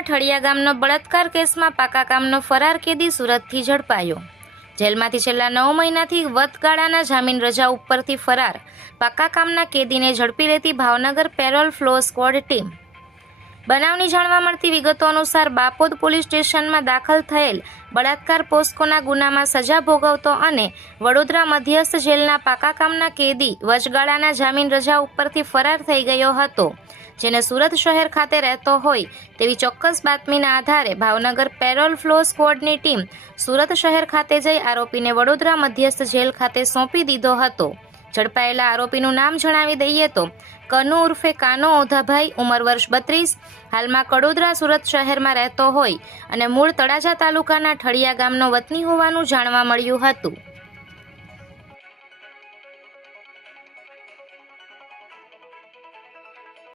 તાલુકાના ઠળિયા ગામનો બળાત્કાર કેસમાં પાકા કામનો ફરાર કેદી સુરતથી ઝડપાયો। જેલમાંથી છેલ્લા 9 મહિનાથી વચગાળાના જામીન રજા ઉપરથી ફરાર પાકા કામના કેદીને ઝડપી લેતી Bhavnagar parole furlough squad team. બનાવની જાણવા મળતી વિગતો અનુસાર બાપોદ પોલીસ સ્ટેશનમાં દાખલ થયેલ બળાત્કાર પોસ્કોના ગુનામાં સજા ભોગવતો અને વડોદરા મધ્યસ્થ જેલના પાકા કામના કેદી વચગાળાના જામીન રજા ઉપરથી ફરાર થઈ ગયો હતો, જેને સુરત શહેર ખાતે રહેતો હોય તેવી ચોક્કસ બાતમીના આધારે ભાવનગર પેરોલ ફ્લો સ્ક્વોડની ટીમ સુરત શહેર ખાતે જઈ આરોપીને વડોદરા મધ્યસ્થ જેલ ખાતે સોંપી દીધો હતો। ઝડપાયેલા આરોપીનું નામ જણાવી દઈએ તો કનુ ઉર્ફે કાનો ઓધાભાઈ, ઉંમર વર્ષ 32, હાલમાં કડોદરા સુરત શહેરમાં રહેતો હોય અને મૂળ તળાજા તાલુકાના ઠળિયા ગામનો વતની હોવાનું જાણવા મળ્યું હતું।